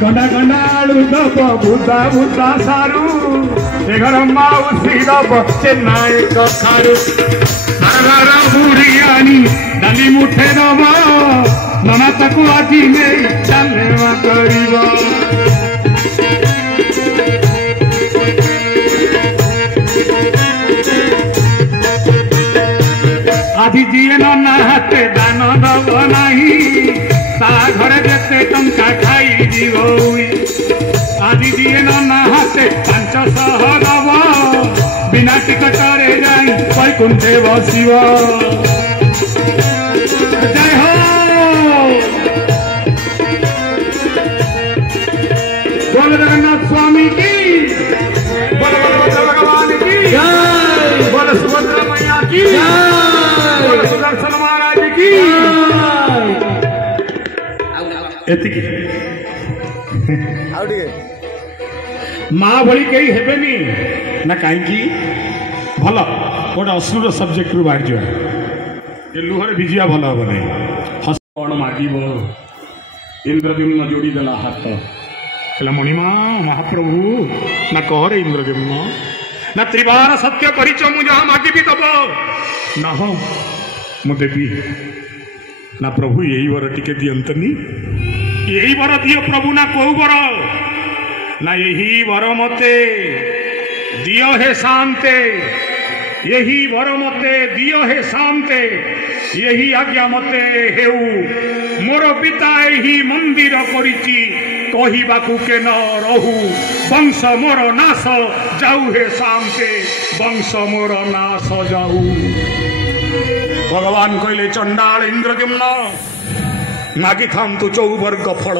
गंडा गंडा आलू दब बुदा बुदा सारू ए घर माउसी दब चेन्नई कखारू सारा बुढ़ियानी डाली मुठे दब नना ताकू आजी नहीं चलेवा करिबा आधी जीए नना हाथे दान दब नहीं ता घरे जेते टंका खाई जीवई आधी जीए नना हाथे 500 दब बिना टिकटरे जाई वैकुंठे बसिब जय हो बोल जगन्नाथ स्वामी की बोल भगवान की जय बोल सुभद्रा मैया की जय सुदर्शन महाराज की एतिकी माँ भली कहीं हेबेनी ना कहीं भल गोटे असुर सब्जेक्ट रू बाहर जा लुहर भिजिया भल हम नहीं कौन मागिब इंद्रद्युम्न जोड़ीदेला हाथ कहला मणिमा महाप्रभु ना कहरे इंद्रद्युम्न ना त्रिवार सत्य परिच मु जहाँ मागिबी दब ना हो मु देवी ना प्रभु यही वर टिके दियंतनी यही वर दियो प्रभु ना कहू वर ना यही वर मते दियो हे शांते यही वर मते दियो हे शांते यही आज्ञा मते हेउ मोर पिता यही मंदिर करिछि कहिबाकू के न रहू वंश मोर नाश जाऊ हे शांते वंश मोर नाश जाऊ भगवान कहले चंडाल इंद्रद्युम्न मागी थांतु चौवर्ग फल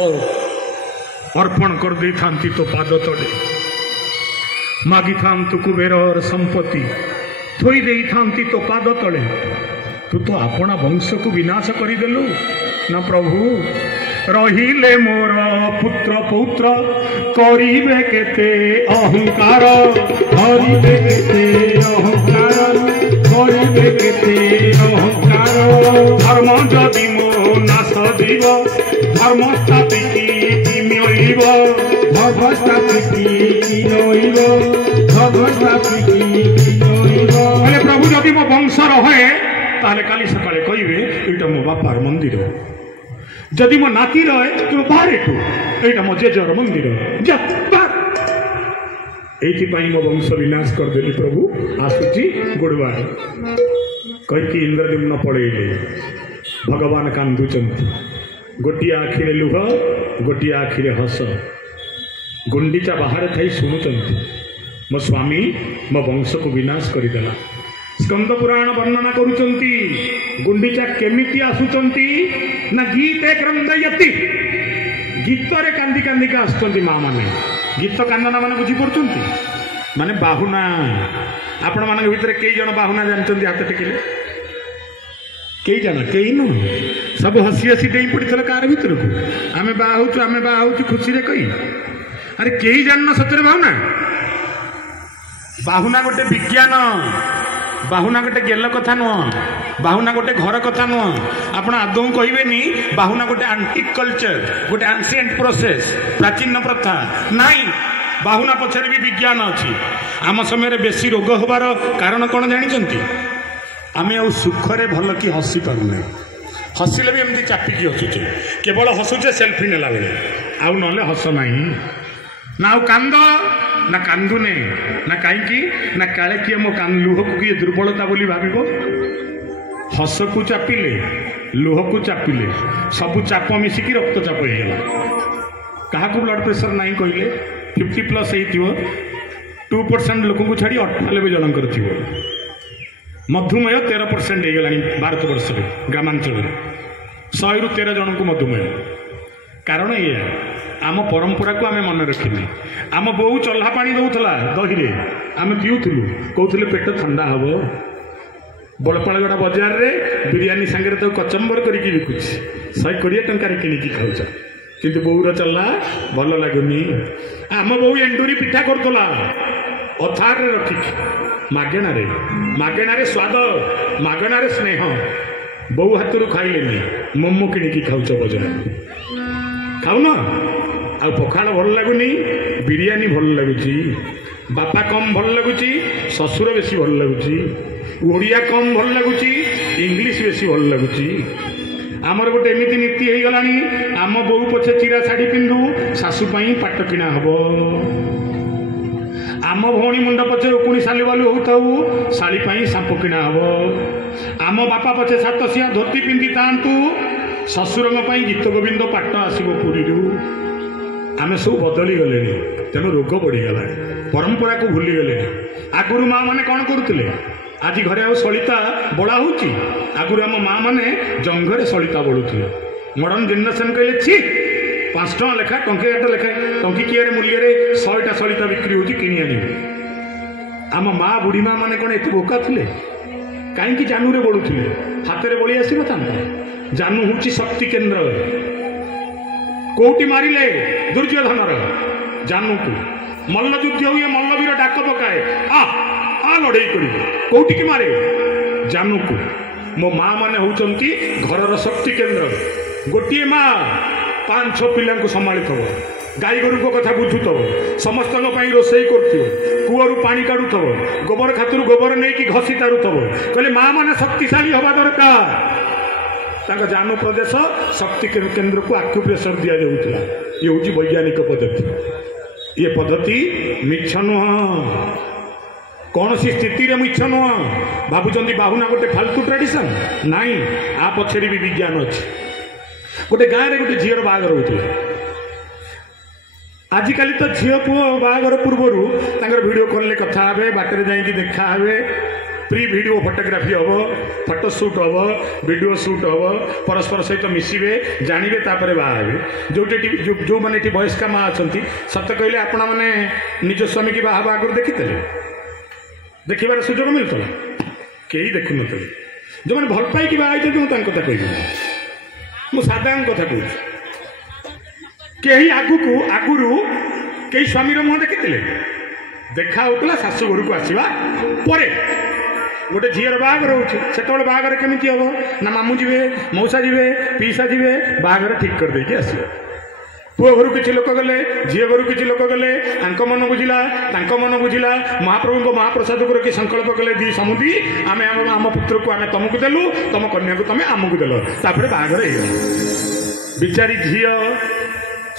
अर्पण कर दे थांती तो पाद तले मागी थांतु कुबेर संपत्ति थोई दे थांती तो पाद तले तू तो अपना वंश को विनाश करदेलु ना प्रभु रहिले मोर पुत्र पौत्र करिबे केते अहंकार करिबे केते अहंकार करिबे केते अहंकार धर्म जदि मो नाश जीव धर्म स्थापिकी मिलइब धर्म स्थापिकी नइब धर्म स्थापिकी नइब बोले प्रभु जदि मो वंश रहे ताले काली सकाळे कहिबे एटा मो बापार मंदिर जदि मो नाती रहे तो बाहर एटा मो जेजर मंदिर एथिपाई मो वंश विनाश करदेली प्रभु आसुची गुड़वार कहीकि इंद्रद्युम्न पड़ेले भगवान कांदुचंती गोटिए आखिरे लुह गोटिए आखिरे हस गुंडीचा बाहर थी शुणुचंती मो स्वामी मो वंश को विनाश करदेला स्कंद पुराण वर्णना करुचंती गुंडीचा केमिति आसुचंती ना गीते क्रंदयति गीत रे कांदी कांदी का आसुचंती माँ माने गीत कांदना माने बुझी पड़ुचंती माने बाहुना आपण मानक भितर कई जन बाहुना जानचंती हाथ टेकिले कई जन कई नु सब हसी हसी डेई पड़िथल कार भितर को आमे बाहुचु खुशी रे कई अरे कई जानना सतरे बाहुना बाहुना गोटे विज्ञान बाहुना गोटे गेल कथा नुह बाहुना गोटे घर कथा नुह आपण आदौ कहबेनी बाहुना गोटे आंटिक कल्चर गोटे एंशिएंट प्रोसेस प्राचीन प्रथा नाई बाहुना पछरे भी विज्ञान अच्छी आम समय बेसी रोग होबार कारण कौन जानी आम आ सुखरे भल कि हसी पारे हसिले भी एमती चापिकी हसुचे केवल हसुचे सेल्फी नेला बेले आउ ना हस ना ना आउ कांद ना कांदुने ना कहीं ना काले किए मो लुह को किए दुर्बलता बोली भाव हस को चापिले लुह को चापिले सबू चाप मिसिकी रक्तचाप होगा क्या ब्लड प्रेशर ना कहले 50+ हो 2% लोक को छाड़ी 98 जनकर थी मधुमेह 13% होगा भारत वर्ष ग्रामांचल 100 ରୁ 13 जन को मधुमेह कारण ये आम परंपरा को आम मन रखिने आम बोऊ चल्हा पानी दौला दही आम पीऊलु कहते पेट ठंडा हम बड़पाड़गड़ा बजार रे बिरियानी सांगे तो कचम्बर करके बिकुच 120 टंकार किणिकी खाऊच किंतु बोऊर चल्ला भल लगुनि आम बोऊ एंडुरी पिठा करतला अथार रखिक मागेणारे स्वाद मागेणारे स्नेह बोऊ हाथ खाइले मोमो किणिकी खाऊच बजार खाऊ न ଆଉ ପଖାଳ ଭଲ ଲାଗୁନି, ବିରିୟାନୀ ଭଲ ଲାଗୁଛି, ବାପା କମ୍ ଭଲ ଲାଗୁଛି, ଶ୍ୱଶୁର ବେଶୀ ଭଲ ଲାଗୁଛି, ଓଡ଼ିଆ କମ୍ ଭଲ ଲାଗୁଛି, ଇଂଲିଶ ବେଶୀ ଭଲ ଲାଗୁଛି। ଆମର ଗୋଟେ ଏମିତି ନୀତି ହେଇଗଲାଣି, ଆମ ବୋଉ ପଛେ ଚିରା ଶାଢ଼ୀ ପିନ୍ଧୁ, ଶାଶୁ ପାଇଁ ପାଟ କିଣା ହବ। ଆମ ଭଉଣୀ ମୁଣ୍ଡ ପଛେ ଉକୁଣି ସାଲିବାଲୁ ହଉଥାଉ, ଶାଢ଼ୀ ପାଇଁ ସାମ୍ପୁ କିଣା ହବ। ଆମ ବାପା ପଛେ ସାତସିଆ ଧୋତି ପିନ୍ଧିଥାନ୍ତୁ, ଶ୍ୱଶୁରଙ୍କ ପାଇଁ ଗୀତ ଗୋବିନ୍ଦ ପାଟ ଆସିବ ପୁରୀରୁ। ଆମେ ସବୁ ବଦଳି ଗଲେଣି, ତେଣୁ ରୋଗ ବଢ଼ିଗଲାଣି, ପରମ୍ପରାକୁ ଭୁଲିଗଲେଣି। ଆଗରୁ ମା ମାନେ କ'ଣ କରୁଥିଲେ? ଆଜି ଘରେ ଆଉ ସଳିତା ବଳା ହେଉଛି? ଆଗରୁ ଆମ ମା ମାନେ ଜଙ୍ଘରେ ସଳିତା ବଳୁଥିଲେ। ମଡ଼ର୍ଣ୍ଣ ଜେନେରେସନ୍ କହିଲେ ଛି, 5 ଟଙ୍କା ଲେଖା, ଟଙ୍କିକିଆଟ ଲେଖାଏ, ଟଙ୍କିକିଆରେ ମୂଲ୍ୟରେ 100ଟା ସଳିତା ବିକ୍ରି ହେଉଛି, କିଣି ଆଣିବେ। ଆମ ମା ବୁଢ଼ୀ ମା ମାନେ କ'ଣ ଏତେ ବୋକା ଥିଲେ? କାହିଁକି ଜାନୁରେ ବଳୁଥିଲେ? ହାତରେ ବଳି ଆସିନଥାନ୍ତା? ଜାନୁ ହେଉଛି ଶକ୍ତି କେନ୍ଦ୍ର। କୋଉଠି ମାରିଲେ ଦୁର୍ଯ୍ୟୋଧନର? ଜାନୁକୁ। ମଲ୍ଲଯୁଦ୍ଧ ହୁଏ, ମଲ୍ଲବୀର ଡାକ ପକାଏ, ଆ ଲଢ଼େଇ କରିବ। କୋଉଠିକି ମାରେ? ଜାନୁକୁ। ମୋ ମା ମାନେ ହେଉଛନ୍ତି ଘରର ଶକ୍ତି କେନ୍ଦ୍ର। ଗୋଟିଏ ମା 5-6 ପିଲାଙ୍କୁ ସମ୍ଭାଳିଥିବ, ଗାଈ ଗୋରୁଙ୍କ କଥା ବୁଝୁଥିବ, ସମସ୍ତଙ୍କ ପାଇଁ ରୋଷେଇ କରୁଥିବ, କୂଅରୁ ପାଣି କାଢୁଥିବ, ଗୋବର ଖାତରୁ ଗୋବର ନେଇକି ଘଷି ତାରୁଥିବ। କହିଲେ ମା ମାନେ ଶକ୍ତିଶାଳୀ ହେବା ଦରକାର। ତାଙ୍କ ଜାନୁ ପ୍ରଦେଶ ଶକ୍ତି କେନ୍ଦ୍ରକୁ ଆକ୍ୟୁପ୍ରେସର ଦିଆଯାଉଥିଲା। ଇଏ ହେଉଛି ବୈଜ୍ଞାନିକ ପଦ୍ଧତି। ଇଏ ପଦ୍ଧତି ମିଛ ନୁହଁ, କୌଣସି ସ୍ଥିତିରେ ମିଛ ନୁହଁ। ଭାବୁଛନ୍ତି ବାହୁନା ଗୋଟେ ଫାଲତୁ ଟ୍ରାଡିସନ୍? ନାଇଁ, ଆ ପଛରେ ବି ବିଜ୍ଞାନ ଅଛି। ଗୋଟେ ଗାଁରେ ଗୋଟେ ଝିଅର ବାହାଘର ହେଉଥିଲା। ଆଜିକାଲି ତ ଝିଅ ପୁଅ ବାହାଘର ପୂର୍ବରୁ ତାଙ୍କର ଭିଡ଼ିଓ କଲ୍ରେ କଥା ହେବେ, ବାଟରେ ଯାଇକି ଦେଖା ହେବେ, ପ୍ରି ଭିଡ଼ିଓ ଫଟୋଗ୍ରାଫି ହେବ, ଫଟୋ ସୁଟ୍ ହେବ, ଭିଡ଼ିଓ ସୁଟ୍ ହେବ, ପରସ୍ପର ସହିତ ମିଶିବେ, ଜାଣିବେ, ତାପରେ ବାହା ହେବେ। ଯେଉଁମାନେ ଏଠି ବୟସ୍କା ମା ଅଛନ୍ତି, ସତ କହିଲେ ଆପଣମାନେ ନିଜ ସ୍ୱାମୀକି ବାହା ହେବା ଆଗରୁ ଦେଖିଥିଲେ? ଦେଖିବାର ସୁଯୋଗ ମିଳୁଥିଲା? କେହି ଦେଖୁନଥିଲେ। ଯେଉଁମାନେ ଭଲ ପାଇକି ବାହା ହେଇଛନ୍ତି, ମୁଁ ତାଙ୍କ କଥା କହିବି, ମୁଁ ସାଧାରଣ କଥା କହୁଛି। କେହି ଆଗରୁ କେହି ସ୍ୱାମୀର ମୁହଁ ଦେଖିଥିଲେ? ଦେଖା ହେଉଥିଲା ଶାଶୁ ଘରକୁ ଆସିବା ପରେ। ଗୋଟେ ଝିଅର ବାହାଘର ହେଉଛି, ସେତେବେଳେ ବାହାଘର କେମିତି ହେବ? ନା ମାମୁଁ ଯିବେ, ମଉସା ଯିବେ, ପିଇସା ଯିବେ, ବାହାଘର ଠିକ୍ କରିଦେଇକି ଆସିବେ। ପୁଅ ଘରୁ କିଛି ଲୋକ ଗଲେ, ଝିଅ ଘରୁ କିଛି ଲୋକ ଗଲେ, ଆଙ୍କ ମନ ବୁଝିଲା, ତାଙ୍କ ମନ ବୁଝିଲା, ମହାପ୍ରଭୁଙ୍କ ମହାପ୍ରସାଦକୁ ରଖି ସଂକଳ୍ପ କଲେ, ଦି ସମୁଦି ଆମେ ଆମ ପୁତ୍ରକୁ ଆମେ ତମକୁ ଦେଲୁ, ତମ କନ୍ୟାକୁ ତମେ ଆମକୁ ଦେଲ, ତାପରେ ବାହାଘର ହେଇଗଲା। ବିଚାରୀ ଝିଅ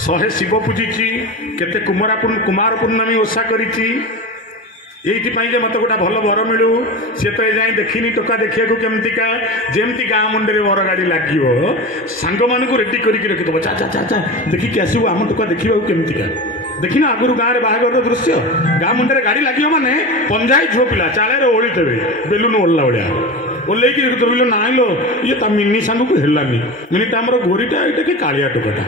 100 ଶିବ ପୂଜିଛି, କେତେ କୁମାର ପୂର୍ଣ୍ଣମୀ ଓଷା କରିଛି, এইপাই যে মতো গোটা ভালো বর মিলু সে তো যাই দেখিনি টোকা দেখিବାକୁ কেমতিকা যেমতি গাঁ মুন্ডরে বর গাড়ি লাগিব সাঙ্গ মানুষ রেডি করিকি রখিদেব চা চা চা চা দেখিকি আসবু আম টোকা দেখা কেমতিকা দেখি না আগর গাঁরে বাহাঘর দৃশ্য গাঁ মুন্ডরে গাড়ি লাগিব মানে পঞ্জাই ঝুଅ পিলা চালের ওড়িদেবে বেলুন ওড়লা ভଳିଆ ওহ୍ଲେଇକି ଧରିଲ ନାଇଁଲୋ ଇଏ ତା ମିନି ସାଙ୍ଗକୁ ହେଲାନି ମିନିଟା ଆମର ଘୋରିଟା ଏଇଟା କି କାଳିଆ ଟୋକାଟା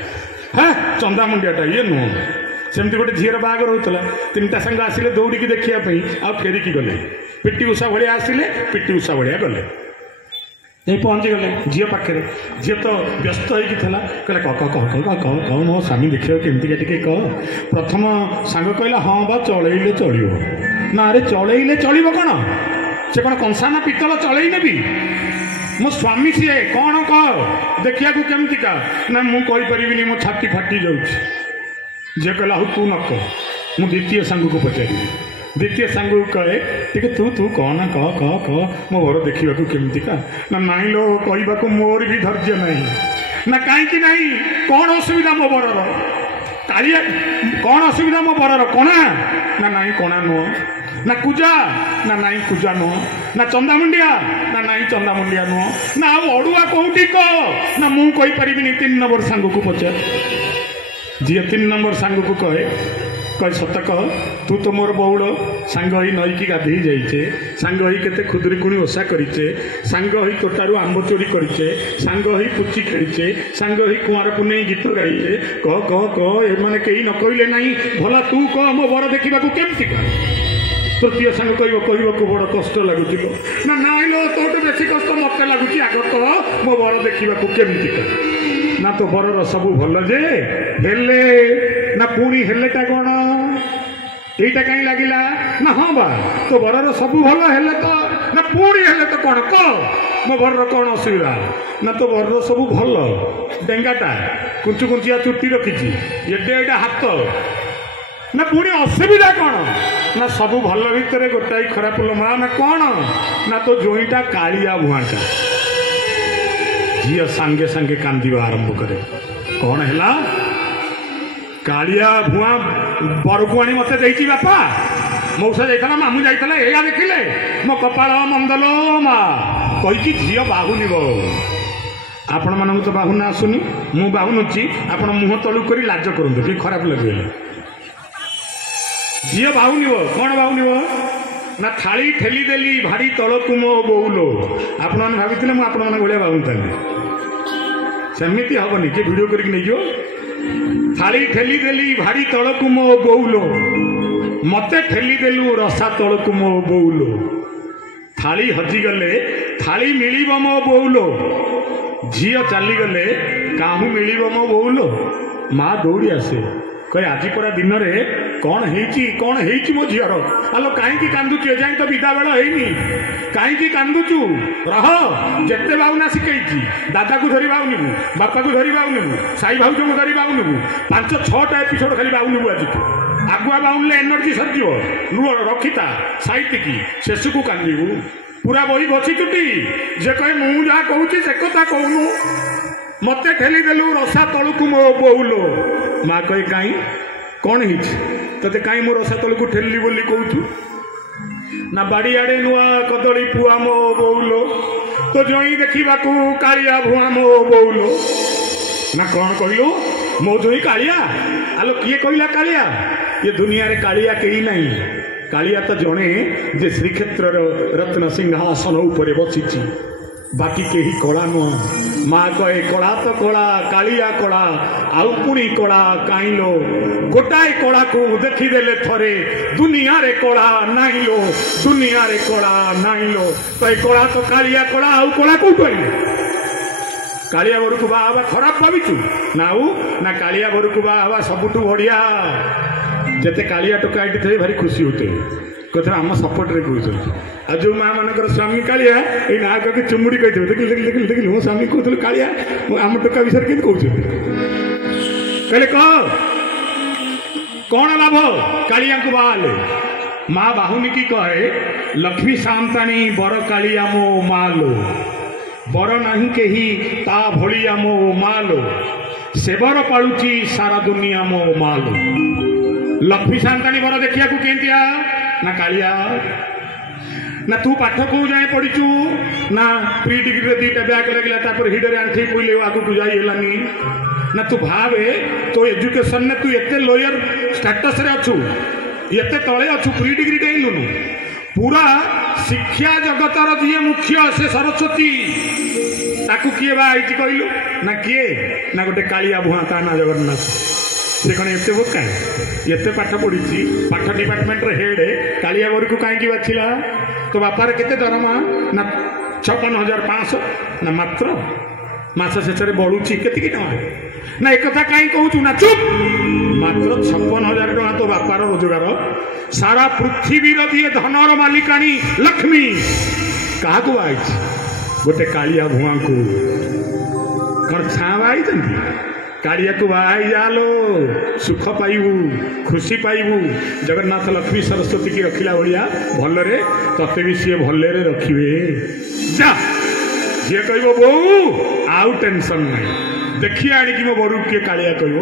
ହଁ ଚନ୍ଦାମୁଣ୍ଡିଆଟା ଇଏ ନୁହଁ ସେମିତି ଗୋଟେ ଝିଅର ବାହାଘର ହେଉଥିଲା ତିନିଟା ସାଙ୍ଗ ଆସିଲେ ଦୌଡ଼ିକି ଦେଖିବା ପାଇଁ ଆଉ ଫେରିକି ଗଲେ ପିଟି ଉଷା ଭଳିଆ ଆସିଲେ ପିଟି ଉଷା ଭଳିଆ ଗଲେ ଯାଇ ପହଞ୍ଚିଗଲେ ଝିଅ ପାଖରେ ଝିଅ ତ ବ୍ୟସ୍ତ ହେଇକି ଥିଲା କହିଲା କହ ମୋ ସ୍ୱାମୀ ଦେଖିବାକୁ କେମିତିକା ଟିକେ କହ ପ୍ରଥମ ସାଙ୍ଗ କହିଲା ହଁ ବା ଚଳେଇଲେ ଚଳିବ ନା ଆରେ ଚଳେଇଲେ ଚଳିବ କ'ଣ ସେ କ'ଣ କଂସା ନା ପିତ୍ତଳ ଚଳେଇ ନେବି ମୋ ସ୍ୱାମୀ ସିଏ କ'ଣ କହ ଦେଖିବାକୁ କେମିତିକା ନା ମୁଁ କହିପାରିବିନି ମୋ ଛାତି ଫାଟି ଯାଉଛି ଝିଅ କହିଲା ହଉ ତୁ ନ କହ ମୁଁ ଦ୍ୱିତୀୟ ସାଙ୍ଗକୁ ପଚାରିବି ଦ୍ୱିତୀୟ ସାଙ୍ଗକୁ କହେ ଟିକେ ତୁ କହ ନା କହ ମୋ ଘର ଦେଖିବାକୁ କେମିତିକା ନା ନାଇଁ ଲୋ କହିବାକୁ ମୋର ବି ଧୈର୍ଯ୍ୟ ନାହିଁ ନା କାହିଁକି ନାହିଁ କ'ଣ ଅସୁବିଧା ମୋ ବରର କାଳିଆ କ'ଣ ଅସୁବିଧା ମୋ ବରର କଣା ନା ନାଇଁ କଣା ନୁହଁ ନା କୁଜା ନା ନାଇଁ କୁଜା ନୁହଁ ନା ଚନ୍ଦାମୁଣ୍ଡିଆ ନା ନାଇଁ ଚନ୍ଦାମୁଣ୍ଡିଆ ନୁହଁ ନା ଆଉ ଅଡ଼ୁଆ କୋଉଠି କହ ନା ମୁଁ କହିପାରିବିନି 3 ନମ୍ବର ସାଙ୍ଗକୁ ପଚାର ଝିଅ 3 ନମ୍ବର ସାଙ୍ଗକୁ କହେ ସତ କହ ତୁ ତ ମୋର ବହୁଳ ସାଙ୍ଗ ହୋଇ ନଈକି ଗାଧେଇ ଯାଇଛେ ସାଙ୍ଗ ହୋଇ କେତେ ଖୁଦୁରୁକୁଣୀ ଓଷା କରିଛେ ସାଙ୍ଗ ହୋଇ ତୋଟାରୁ ଆମ୍ବ ଚୋରି କରିଛେ ସାଙ୍ଗ ହୋଇ ପୁଚି ଖେଳିଛେ ସାଙ୍ଗ ହୋଇ କୁଆଁର ପୁନେଇ ଗୀତ ଗାଇଛେ କହ ଏମାନେ କେହି ନ କହିଲେ ନାହିଁ ଭଲା ତୁ କହ ମୋ ବର ଦେଖିବାକୁ କେମିତି କହ ତୃତୀୟ ସାଙ୍ଗ କହିବାକୁ ବଡ଼ କଷ୍ଟ ଲାଗୁଛି ନା ନାଇଁ ଲୋ ତୋଠୁ ବେଶୀ କଷ୍ଟ ମୋତେ ଲାଗୁଛି ଆଗ କହ ମୋ ବର ଦେଖିବାକୁ କେମିତି କହ ନା ତୋ ବରର ସବୁ ଭଲ ଯେ ହେଲେ ନା ପୁଣି ହେଲେଟା କ'ଣ এইটা କାହିଁ ଲାଗିଲା ନା ହଁ ବା ତୋ ବରର ସବୁ ଭଲ ହେଲେ ତ ନା ପୁଣି ହେଲେ ତ କ'ଣ କହ ମୋ ବରର କ'ଣ ଅସୁବିଧା ନା ତୋ ବରର ସବୁ ଭଲ डेंगाटा कुंचु कुंचिया चुट्टी रखी एडे एडे हाथ ना पुणी असुविधा कौन ना सब भल भितर गोटाई खराप लो माँ ना कौन ना तो जोईटा कालिया भुआटा झील सांगे सांगे कांदिबा आरंभ करे कौन है कालिया भुआ बरकु आनी मत देती बापा मौसा जाइला मामू जाइला एया देखिले मो कपाल मंदलो माँ कही झील बाहु निब आपण मानक तो बाहु ना आसुनी मु बाहु नुची आपण मुह तलू कर लाज करते कि खराब लगे झील बाहु निब कौन बाहु निब ना थाली ठेली देली भारी तलकु मो बोउलो आपण मैंने भाई मुझे आपण मैंने भाया बाहुनी सेमती हेनी किए भिड करके नहीं थाली ठेली देली भारी तलकु मो बोउलो मते ठेली देलु रसा तलकु मो बोउलो थाली हजिगले थाली मिलिब मो बोउलो झील चलीगले काहू मिलिब मो बोउलो माँ दौड़ी आसे कहे आज परा दिन में कौन है मो झीर आलो कहीं कांदुचु एजाए तो विदा बेल है कहीं कांदुचु रह जिते बाहुना शिखई दादा को धरी बाहु निबू बापा को धरी बाहु निबू साई भाउज को धरी बाहु निबू 5-6टा एपिसोड खाली बाहु निबू आज आगुआ बाहुनले एनर्जी सरज लुह रखिता साइटिकी शेष को कांदू पूरा बही बची चुटी जे कहे मु जहाँ कहूँ से कथा कहूनु मते ठेली देलु रसा तलुक मो बोउलो माँ कहे कहीं कौन होते कहीं मो रसा तलुक ठेली बोली कहूँ ना बाड़ी आड़े नुआ कदली पुआ मो बोउलो तो जई देखा कालिया भुआ मो बोउलो ना कौन कहलु मो जई कालिया आलो किए कहला कालिया ये दुनिया रे कालिया कहीं नहीं कालिया तो जड़े जे श्रीक्षेत्र रत्न सिंहासन उपरे बसी बाकी कहीं कला नुह माँ कहे कला तो कला कालिया कला आउ पुणी कला कहीं लो गोटाए कला को देखीदेले थरे दुनिया रे कला नहीं लो दुनिया रे कला नहीं लो तो कला तो कालिया कला आउ कला कौट कालिया बर को बाहा खराब भाविचु ना कालिया बर को बाहा सबुठू बढ़िया जिते कालिया टोका एटी थे भारी खुशी होते कथा आम सपोर्ट रे कहते आ जो माँ मानकर स्वामी कालिया ये ना कह चुमुड़ी कहते देखिल देखिल देखिल देखिल मो स्वामी कहते कालिया आम टोका विषय के कहते कहले कह कौन लाभ कालिया को बाहले माँ बाहुनी की कहे लक्ष्मी सांताणी बर कालिया मो मालो बर नहीं कही ता भलिया मो मालो सेवर पालुची सारा दुनिया मो मालो लक्ष्मी सांताणी बर देखिया केंतिया ना कालिया ना तू पाठ को जाए पढ़ीचु ना प्री डिग्री 2टा बैक लगे हिडरे आंठी पड़े आगू को जाइलानी ना तू भावे तो एजुकेशन ने तू एते लोयर स्टेटस रे अच्छु एते तले अच्छु प्री डिग्री डेलुनु पूरा शिक्षा जगतर जी मुख्य से सरस्वती ताकू किए बाई कहलु ना किए ना गोटे कालिया भुआ ता ना जगन्नाथ से कौन एत बोका एत पाठ पढ़ी पाठ डिपार्टमेंट हेड कालिया बर को कहीं बाछिला तो बापार केते दरमा ना 56,500 ना मात्र मास शेष बढ़ुची केतिकी टଙ୍କା ना एक कथा कहीं कहूँ ना चुप मात्र 56,000 टଙ୍କା तो बापार रोजगार सारा पृथ्वी दिए धनर मालिकाणी लक्ष्मी क्या बाई गोटे कालिया भुआ को कौन छा बाई कालिया को बाई जालो सुख पाइबू खुशी पाइबू जगन्नाथ लक्ष्मी सरस्वती की रखिला भाया भलरे तते भी सी भलरे रखिए जा जी कह बो आउ टेंशन नहीं देखिए आणिकी मो बरू किए कालिया कह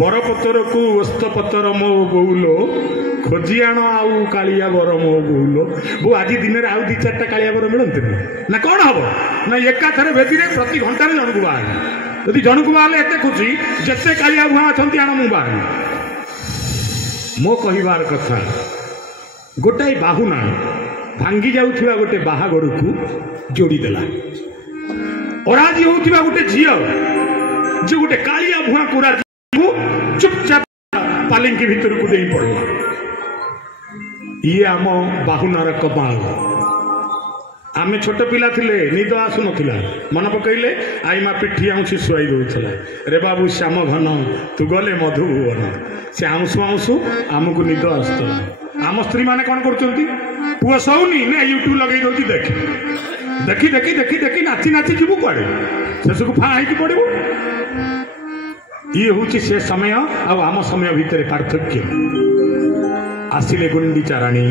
बरपतर को ओस्तपतर मो बोउलो खोजी आण आउ कालिया बर मो बोउलो बो आज दिन में आउ 2-4टा कालिया बर मिलते ना कौन हम ना एका थरे भेदी प्रति घंटे जन को बाहर यदि जन को बाहर एत खुशी जिते कालिया भुआ अच्छा आण मु बाहर मो कहबार कथा गोटाए बाहुना भांगी जाउथिबा गोटे बाहागर को जोड़ीदेला अराजी होउथिबा गोटे झील जो गोटे कालिया भुआ कुरा चुपचाप पालिंकी भितर को दे पड़ला ये आम बाहुनार कमाल आमे छोट पिला थिले निद आसु नथिला मन पकईले आई माँ पिठी आउसी शुआई दौला रे बाबू श्याम घन तू गले मधुबन से आउसु आउसु आमको निद आसुला आम स्त्री माने कौन कर पुआ सौनी ना यूट्यूब लगे दौर देख देखी देखी देखी देखी नाची नाची जीवु कुआड़े शेष को फाँ होगी पड़ू। ये हूँ से समय आम समय भितर पार्थक्य। आसिले गुंडीचा राणी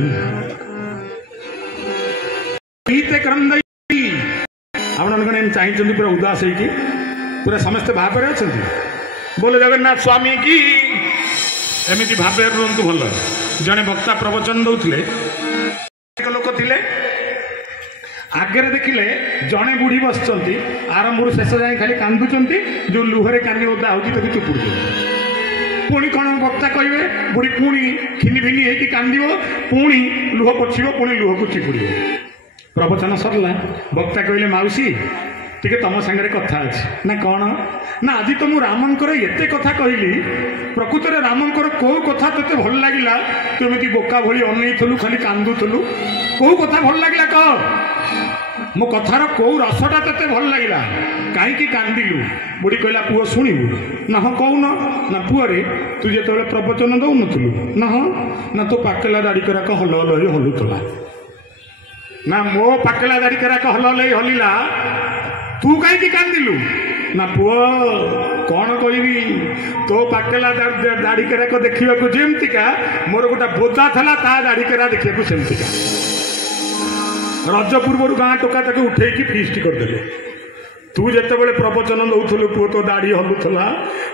आपने चाहिए पूरा उदास है पूरा समस्ते भाव अच्छा बोले जगन्नाथ स्वामी की एमती भाव रुहतु भल। जड़े वक्ता प्रवचन दौले लोक थे आगे देखिले जड़े बुढ़ी बस आरंभ शेष जाए खाली कांदुंट जो लुहरे कानी ओदा हो चुपुड़ पुणी कौन वक्ता कहे बुढ़ी पुणी खिनी भिनी होती कांद पुणी लुह पोछब पुणी लुह को चिपुड़। प्रवचन सरला वक्ता कहले माउसी टिके तुम सांगे कथा अच्छे ना कौन ना आज तो मु रामंकर एते कथा कहली प्रकृत में रामंकर कौ कथा ते भल लगिला तुमती बोका भली अनईलु खाली कांदुलु कौ कथा भल लगिला कह मो कथार कौ रसटा ते भल लगिला कहीं कांदिलु। बुढ़ी कहला पुओ शुणु ना हाँ कौन ना पुअरे तू जो प्रवचन दौनलु ना हाँ ना तो पाकेला दाड़ी कराक हल हल हलुला ना मो पाकेला दाड़ी कराक हल हल हलिला तू कहीं कांदिलु ना पुओ कौन कहबी तो पाकेला दाड़ी कराक देखा जमतिका मोर गोटा बोदा था ता दाड़ी करा देखा सेमतिका रज पूर्व गाँ टोका ताके उठे फिस्ट करदे। तू जिते बड़े प्रवचन दौलु पुओ तो दाढ़ी हलुला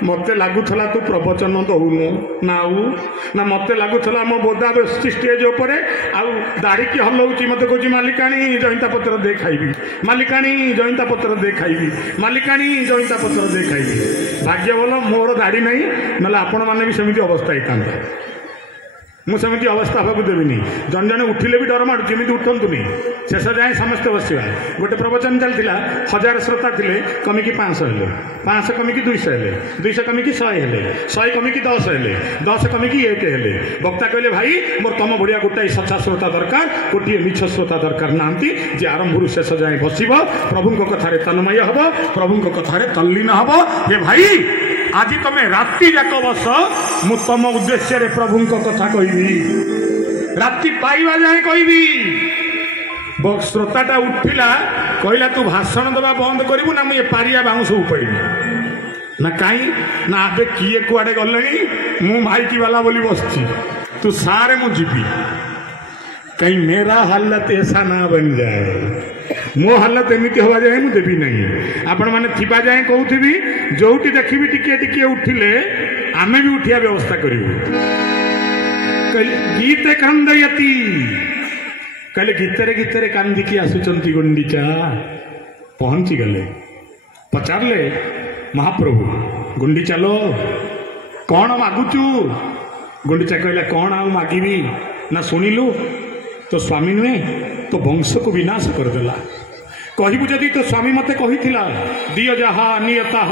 मत लगुला तू प्रवचन दौनु ना ना मत लगुला मो बोदा बस स्टेज उपर आउ दाढ़ी की हलाऊँ मत कह मालिकाणी जईता पत्र दे खाइबी मालिकाणी जईता पत्र दे खाइबी मालिकाणी जईता पत्र दे खाइबी। भाग्य भल मोर दाढ़ी नहीं ना आपण मैंने भी सेमती अवस्था होता मुझे अवस्था हाँ देवी जन जन उठिले भी डर माड़ू जमी उठंतुनि शेष जाए समस्ते बसवा गोटे प्रवचन चलता 1000 श्रोता थे कमिकी 500 हेले 500 कमिकी 200 हेले 200 कमिकी 100 हेले 100 कमिकी 10 हेले 10 कमिकी 1 हेले। वक्ता कहले भाई मोर तुम भड़िया गोटाए सच्चा श्रोता दरकार गोटे मिछ श्रोता दरकार नांती जे आरंभ शेष जाए बसब प्रभु कथार तन्मय हम प्रभु कथार तल्लीन हम। ये भाई आज तुम राति जाक बस मु तुम उद्देश्य प्रभु कथा कहबी राति पाइबा जाए कहबी। श्रोताटा उठिला कहला तू भाषण दबा बंद करू ना मुझे पारिया बाउंस उपाड़ी ना कहीं ना आगे किए कुआडे गले मु माइकी वाला बोली बसची तू सारे मु जीवी कहीं मेरा हालत ऐसा ना बन जाए मो हालत एमती हवा जाए मुझे देवी नहीं। आपण मैंने थिबा जाए कहूथी जोटी देखी टिके टिके उठिले आमे भी उठिया व्यवस्था करूँ। गीते कांदयती कहले गीतरे गीतरे कांदिकी आसुचंती गुंडीचा पहुंची गले पचारे महाप्रभु गुंडीचा लो कौन मागुचु गुंडीचा कहला कौन आ मागिबी ना शुणिलु तो स्वामी नुहे तो वंश को विनाश करदेला कहबू जदि तो स्वामी मते कहिथिला दिय जहा नियता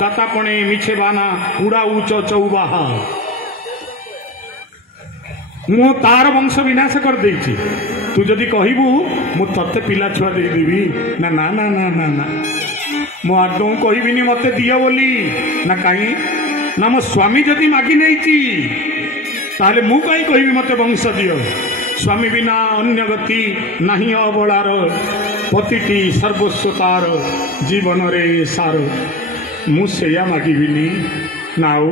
दातापणे मिछे बाना उड़ाऊ चौबाहा मु तार वंश विनाश कर देछि तू जदि कहबू मु तते पिला छुआ दे देबी ना ना ना ना ना ना मु आदौ कहबिनी मते दिय बोली ना कहीं ना मो स्वामी जदि मागी नैछि ताले मु कहीं कहबी मते वंश दिय। स्वामी बिना अन्य गति नहीं अबलार पतिटी सर्वस्वतार जीवन रे सार मुझे मागिबिनी नाउ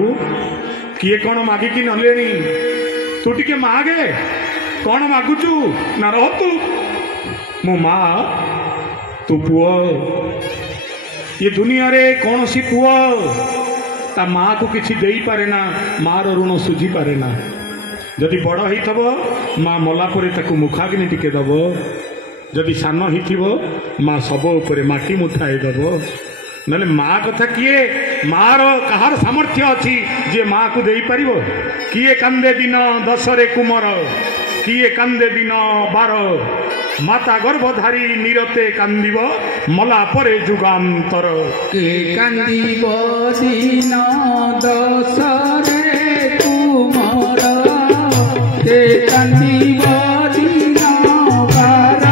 किए कौन मागिकी नले तू टिके मागे कौन मागुचु ना रह तू मो माँ तू पुओ ये दुनिया रे कौन सी पुओ ता माँ को किसी दे पारे ना मार ऋण सुझी पारे ना जदि बड़ हो माँ मलापर ताकू मुखाग्नि टिके दब जदि सान हो माँ शब उपर माटी मुठाए दब ना माँ कथा किए मार कहार सामर्थ्य अच्छी जे माँ को दे पार किए कांदे दिन दशरे कुमर किए कांदे दिन 12 माता गर्भधारी निरते कांदिब मला परे जुगांतर के कांदिब दिन दशरे कुमर के कांदिब दिन 12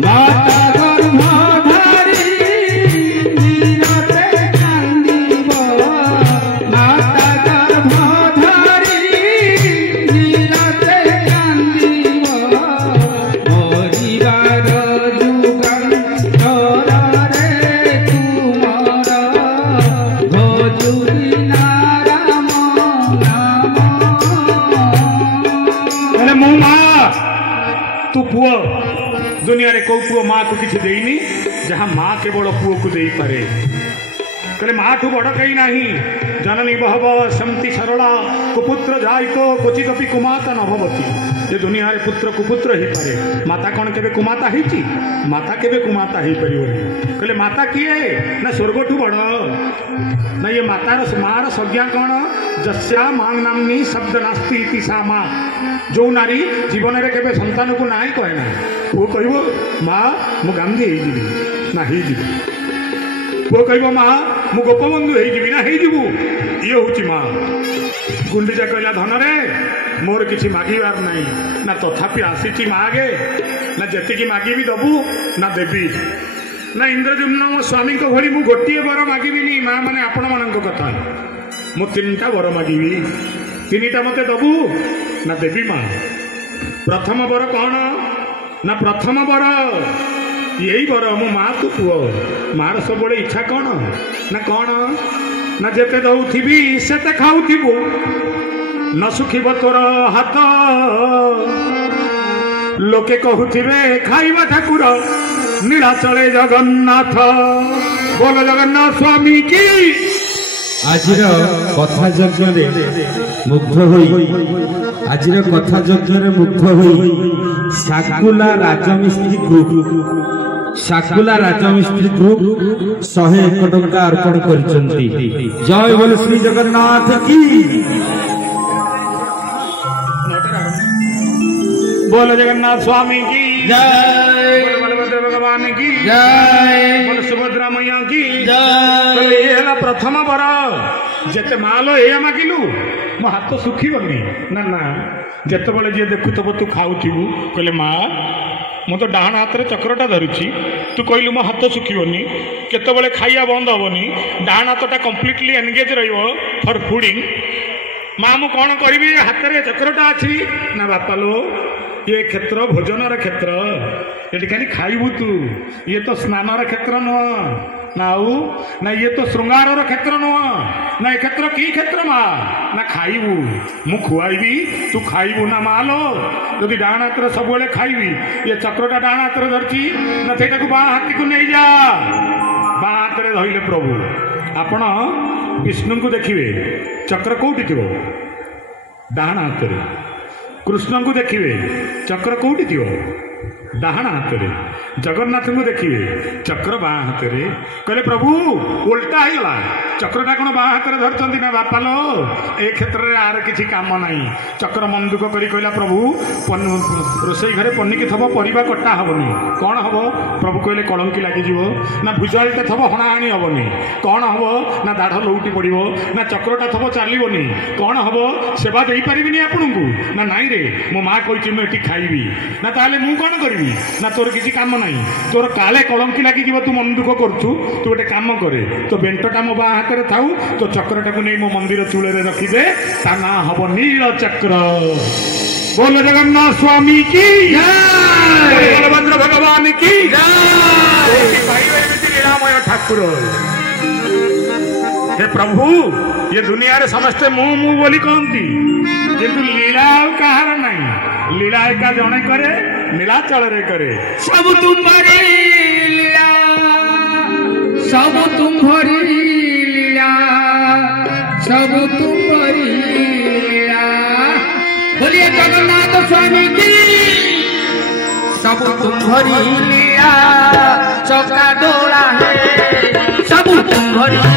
माता गर्भधारी निरते कांदिब माता गर्भधारी निरते कांदिब सुखिना राम नाम कहले मो माँ तू पुओ दुनिया रे को पुओ माँ को किसी देनी जहाँ माँ केवल पुओ को दे पारे कहले माँ ठू बड़ कहीं नहीं जननी बहव समति सरला कुपुत्र जायतो क्वचिदपि कुमाता न भवति ये दुनिया रे पुत्र कुपुत्र ही पारे माता कौन केबे कुमाता हिची माता केबे कुमाता ही परिवनी कहले माता किए ना स्वर्ग ठू बड़ ना ये मातार मार संज्ञा कौन जस्या मांग नामनी शब्द नास्ति इति सा माँ जो नारी जीवन रे केबे संतान को नाही कहे ना वो कहबो माँ मु गांधी हे जीवी ना हे जीवी वो कहबो माँ मु गोपबंधु हे जीवी ना हे जीवु ये होची माँ गुंडीचा कहला धन रे मोर किसी मागिबार नहीं ना तथापि आसीची मागे ना जेतिकी मागिबी दबु ना देबी ना इंद्रजुम्न मो स्वामी को भरी मु गोटिए बर मागिबिनी माँ माने आपण मानक कथा मु तीनटा बर मागिबी तीनटा मते दबु ना देबी माँ प्रथम बर कौन ना प्रथम बर यही बर मो माँ तू पुओ मार सब इच्छा कौन ना जेते दउथिबी सेते खाउथिबो न सुखिब तोर हाथ लोके कहूथिबे खाइबा ठाकुर नीलाचले जगन्नाथ बोल जगन्नाथ स्वामी की आजिर कथा यज्ञ मुग्ध होई आजिर कथा यज्ञ मुग्ध होई साकुला राजमिस्त्री ग्रुप 101 टंका अर्पण करिसंती जय बोल श्री जगन्नाथ की बोल जगन्नाथ स्वामी की जय बोल बलभद्र भगवान की जय बोल सुभद्रा मैया की जय ये है प्रथम बर जेते मालो ए मागिलु मो हाथ सुखीबनी ना ना जेते बळे जे देखुतब तू खाउथिबु कहले माँ मु तो डाहाण हाथ में चक्रटा धरुची तू कहलु मो हाथ सुखीबनी केतबळे खाइया बंद हबनी डाहाण हाथटा कंप्लीटली एंगेज रहिबो फॉर फूडिंग माँ मु कौन करी हाथ में चक्रटा अच्छी ना बापा लो ये क्षेत्र भोजन क्षेत्र ये खाली खाइबु तू ये तो स्नान क्षेत्र नुह ना ये तो श्रृंगार क्षेत्र नुह ना ये क्षेत्र की क्षेत्र माँ ना खाइबु मु खुआईबी तू खाइबु ना माँ लो जदि डाण हाथ सब खाइबी ये चक्रटा डाण हाथ धरची ना से बाँ हाथी को नहीं जा बाँ हाथ में धरले प्रभु आपण विष्णु को देखिए चक्र कौटी थी डाण हाथ में कृष्ण को देखिए चक्र कौटी थी डाहाण हाथ में जगन्नाथ को देखिए चक्र बाँ हाथ में कहले प्रभु उल्टा होगा चक्रटा कौन बाँ हाथ में धरती ना बापा लो ए क्षेत्र में आर किसी काम नहीं चक्र मन दुख कर कहला प्रभु रोसई घरे पनिकी थब परिवा कटा हेनी कौन हम प्रभु कहले कलंकी लगे ना भुजालीटे थब हणाहाणी हेनी कौन हम ना दाढ़ लौटी पड़ो ना चक्रटा थब चलनी कौन हम सेवा दे पारि आपन को ना नाई रे मो माँ कही मुझे खाइबी ना ताले मु कौन करी ना तोर किसी काम नहीं तोर काले कलंकी लगे तू मन दुख करू तू गोटे काम करे तो बेंटटा मो बाँ हाथ में थाऊ तो चक्रटा को नहीं मो मंदिर चूले रखिदे ता ना हम नील चक्र बोल जगन्नाथ स्वामी की बलभद्र भगवान की लीलामय ठाकुर हे प्रभु ये दुनिया रे समस्ते मुँह मुँह बोली कहती किंतु लीला कहार नहीं लीला एका जड़े करे नीलाचल रे करे सब तुम्हारी लीला सब तुम्हारी लीला सब तुम्हारी लीला बोलिए जगन्नाथ स्वामी की सब तुम्हारी लीला चौका डोला है सब तुम्हारी